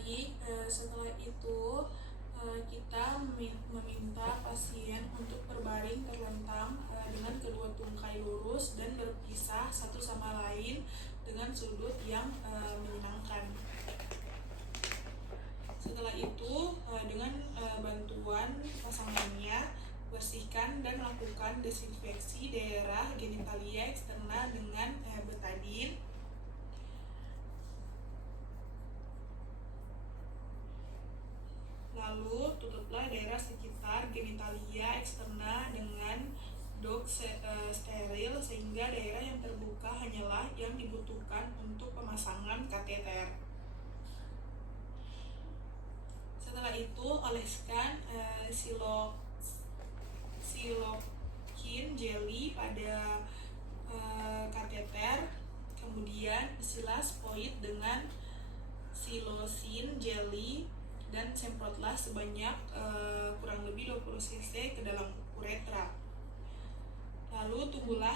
Baik, setelah itu kita meminta pasien untuk berbaring terlentang dengan kedua tungkai lurus dan berpisah satu sama lain dengan sudut yang menyenangkan. Setelah itu, dengan bantuan pasangannya, bersihkan dan lakukan desinfeksi daerah genitalia eksterna dengan betadine. Lalu tutuplah daerah sekitar genitalia eksterna dengan dok steril sehingga daerah yang terbuka hanyalah yang dibutuhkan untuk pemasangan kateter. Setelah itu oleskan silokin jelly pada kateter, kemudian isilah spoid dengan silosin jelly dan semprotlah sebanyak kurang lebih 20 cc ke dalam uretra. Lalu tunggulah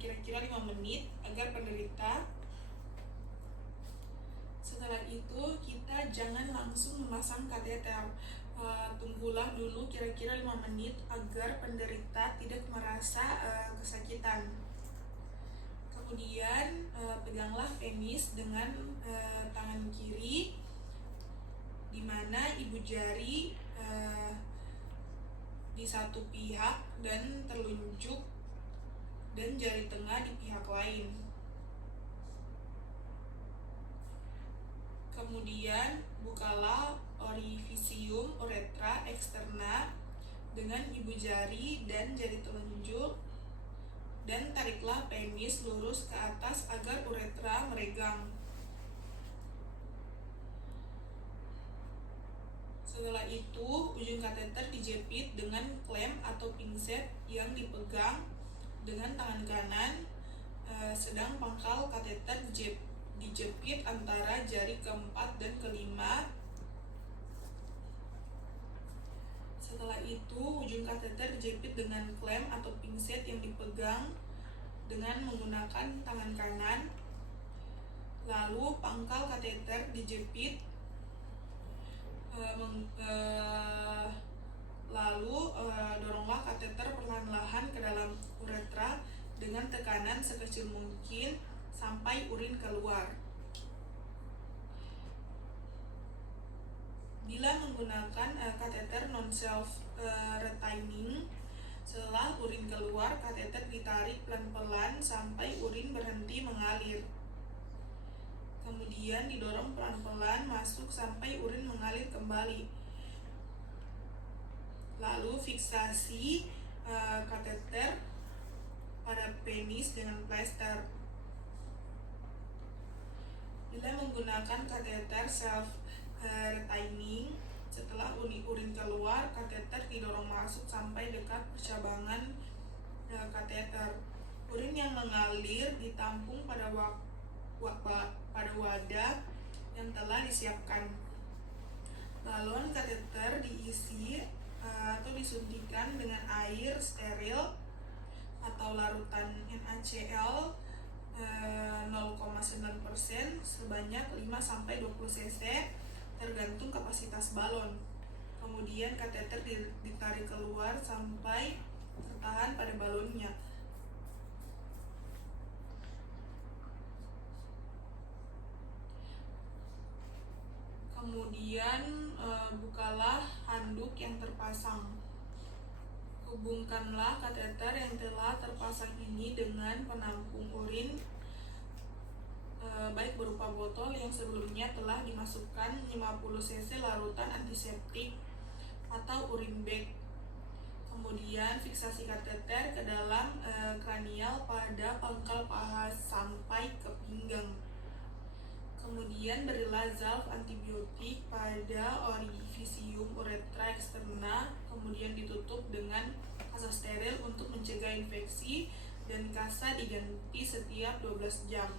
kira-kira 5 menit agar penderita. Setelah itu kita jangan langsung memasang kateter. Tunggulah dulu kira-kira 5 menit agar penderita tidak merasa kesakitan. Kemudian peganglah penis dengan tangan kiri, di mana ibu jari di satu pihak dan telunjuk dan jari tengah di pihak lain. Kemudian bukalah orifisium uretra eksterna dengan ibu jari dan jari telunjuk dan tariklah penis lurus ke atas agar uretra meregang. Setelah itu, ujung kateter dijepit dengan klem atau pinset yang dipegang dengan tangan kanan, sedang pangkal kateter dijepit antara jari keempat dan kelima. Setelah itu, ujung kateter dijepit dengan klem atau pinset yang dipegang dengan menggunakan tangan kanan. Lalu pangkal kateter dijepit. Doronglah kateter perlahan-lahan ke dalam uretra dengan tekanan sekecil mungkin sampai urin keluar. Bila menggunakan kateter non-self retaining, setelah urin keluar, kateter ditarik pelan-pelan sampai urin berhenti mengalir. Kemudian didorong pelan-pelan masuk sampai urin mengalir kembali. Lalu fiksasi kateter pada penis dengan plester. Bila menggunakan kateter self retaining, setelah urin keluar, kateter didorong masuk sampai dekat percabangan kateter. Urin yang mengalir ditampung pada wadah yang telah disiapkan. Balon kateter diisi atau disuntikan dengan air steril atau larutan NaCl 0,9% sebanyak 5-20 cc tergantung kapasitas balon. Kemudian kateter ditarik keluar sampai tertahan pada balonnya. Kemudian bukalah handuk yang terpasang. Hubungkanlah kateter yang telah terpasang ini dengan penampung urin, baik berupa botol yang sebelumnya telah dimasukkan 50 cc larutan antiseptik atau urin bag. Kemudian fiksasi kateter ke dalam kranial pada pangkal paha sampai ke pinggang. Kemudian berilah zalf antibiotik pada orifisium uretra eksterna, kemudian ditutup dengan kasa steril untuk mencegah infeksi dan kasa diganti setiap 12 jam.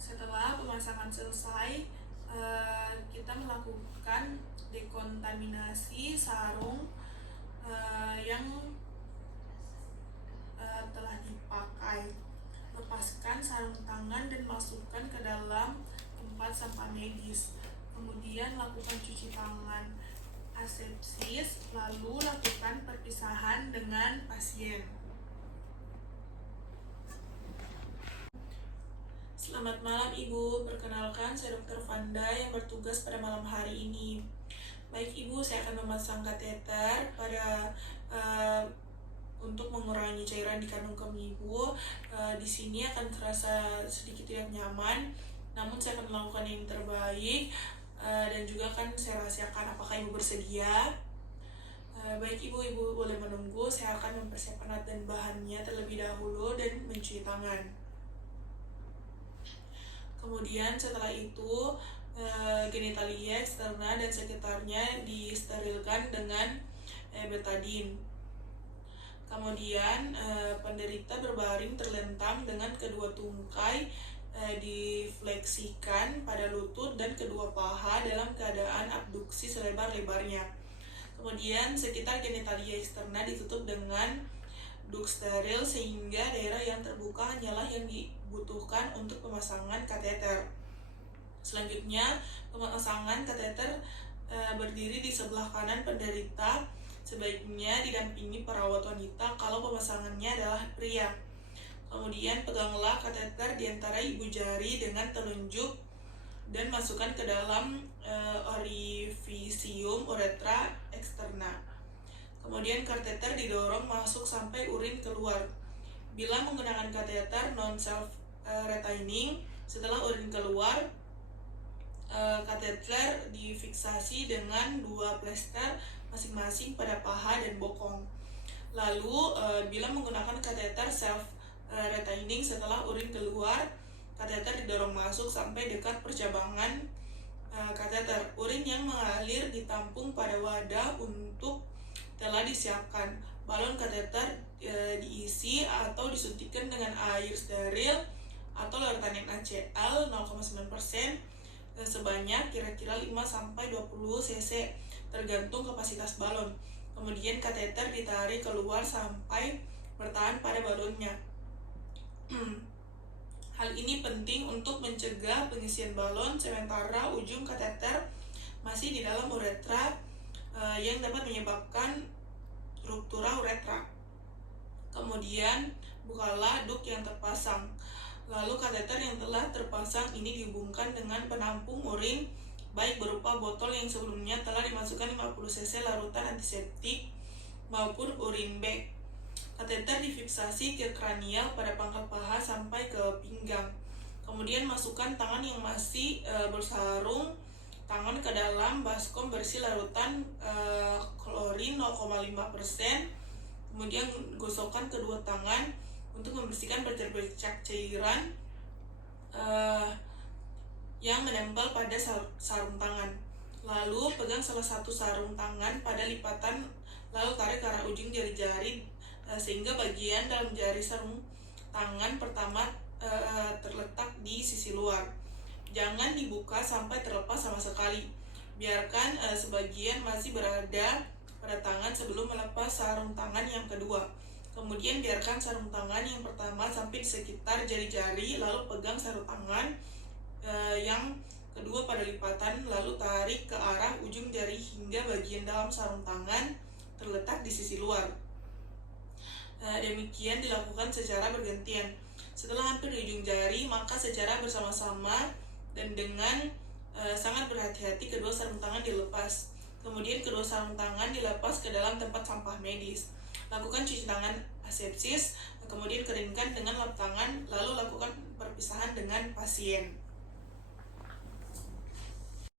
Setelah pemasangan selesai, kita melakukan dekontaminasi sarung yang telah dipakai. Lepaskan sarung tangan dan masukkan ke dalam tempat tempat sampah medis. Kemudian lakukan cuci tangan, asepsis, lalu lakukan perpisahan dengan pasien. Selamat malam Ibu, perkenalkan saya Dr. Vanda yang bertugas pada malam hari ini. Baik Ibu, saya akan memasang kateter pada untuk mengurangi cairan di kandung kemih Ibu. Di sini akan terasa sedikit tidak nyaman, namun saya akan melakukan yang terbaik dan juga akan saya rahasiakan. Apakah Ibu bersedia? Baik Ibu boleh menunggu. Saya akan mempersiapkan alat dan bahannya terlebih dahulu dan mencuci tangan. Kemudian setelah itu genitalia eksterna dan sekitarnya disterilkan dengan betadine. Kemudian penderita berbaring terlentang dengan kedua tungkai difleksikan pada lutut dan kedua paha dalam keadaan abduksi selebar-lebarnya. Kemudian sekitar genitalia eksterna ditutup dengan duk steril sehingga daerah yang terbuka hanyalah yang dibutuhkan untuk pemasangan kateter. Selanjutnya, pemasangan kateter berdiri di sebelah kanan penderita, sebaiknya didampingi perawat wanita kalau pemasangannya adalah pria. Kemudian peganglah kateter di antara ibu jari dengan telunjuk dan masukkan ke dalam orifisium uretra eksterna. Kemudian kateter didorong masuk sampai urin keluar. Bila menggunakan kateter non self retaining, setelah urin keluar, kateter difiksasi dengan 2 plester masing-masing pada paha dan bokong. Lalu bila menggunakan kateter self retaining, setelah urin keluar, kateter didorong masuk sampai dekat percabangan kateter. Urin yang mengalir ditampung pada wadah untuk telah disiapkan. Balon kateter diisi atau disuntikkan dengan air steril atau larutan NaCl 0,9% sebanyak kira-kira 5-20 cc tergantung kapasitas balon. Kemudian kateter ditarik keluar sampai bertahan pada balonnya. Hal ini penting untuk mencegah pengisian balon sementara ujung kateter masih di dalam uretra yang dapat menyebabkan ruptura uretra. Kemudian bukalah duk yang terpasang. Lalu kateter yang telah terpasang ini dihubungkan dengan penampung urin baik berupa botol yang sebelumnya telah dimasukkan 50 cc larutan antiseptik maupun urin bag. Kateter difiksasi ke kranial pada pangkal paha sampai ke pinggang. Kemudian masukkan tangan yang masih bersarung tangan ke dalam baskom berisi larutan klorin 0,5%. Kemudian gosokkan kedua tangan untuk membersihkan bercak-bercak cairan yang menempel pada sarung tangan. Lalu pegang salah satu sarung tangan pada lipatan, lalu tarik ke arah ujung jari-jari sehingga bagian dalam jari sarung tangan pertama terletak di sisi luar. Jangan dibuka sampai terlepas sama sekali. Biarkan sebagian masih berada pada tangan sebelum melepas sarung tangan yang kedua. Kemudian biarkan sarung tangan yang pertama sampai di sekitar jari-jari, lalu pegang sarung tangan yang kedua pada lipatan, lalu tarik ke arah ujung jari hingga bagian dalam sarung tangan terletak di sisi luar. Demikian dilakukan secara bergantian. Setelah hampir di ujung jari, maka secara bersama-sama dan dengan sangat berhati-hati kedua sarung tangan dilepas. Kemudian kedua sarung tangan dilepas ke dalam tempat sampah medis. Lakukan cuci tangan asepsis, kemudian keringkan dengan lap tangan, lalu lakukan perpisahan dengan pasien.